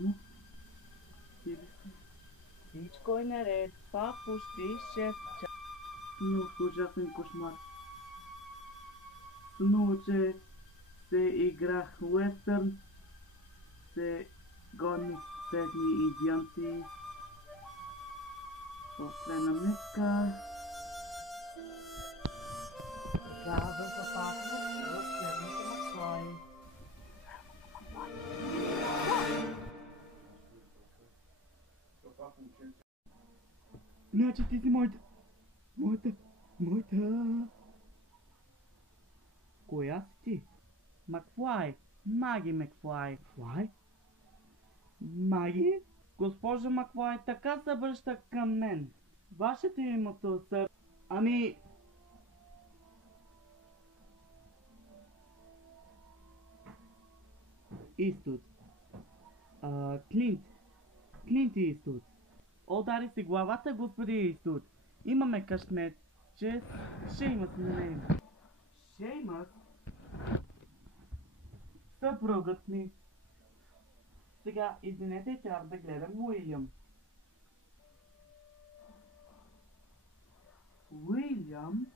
Мамо? Ти ли си? Всичко е наред. Спа почти 6 часа. Сънувах ужасен кошмар. Сънувах, че се играх уестърн, се гоних бедни индианци, после на мечка. Каза запасност в следното Макфлай. Значи ти си моята. Коя си ти? Макфлай. Маги Макфлай. Флай? Маги? Госпожа Макфлай така се връща към мен. Вашето името са... Ами... Истот. Клинт. Клинт Истот. Удари си главата, господи Истот. Имаме късмет, че Шеймът намерим. Шеймът? Съпругът ми. Сега, извинете, трябва да гледам Уилям. Уилям?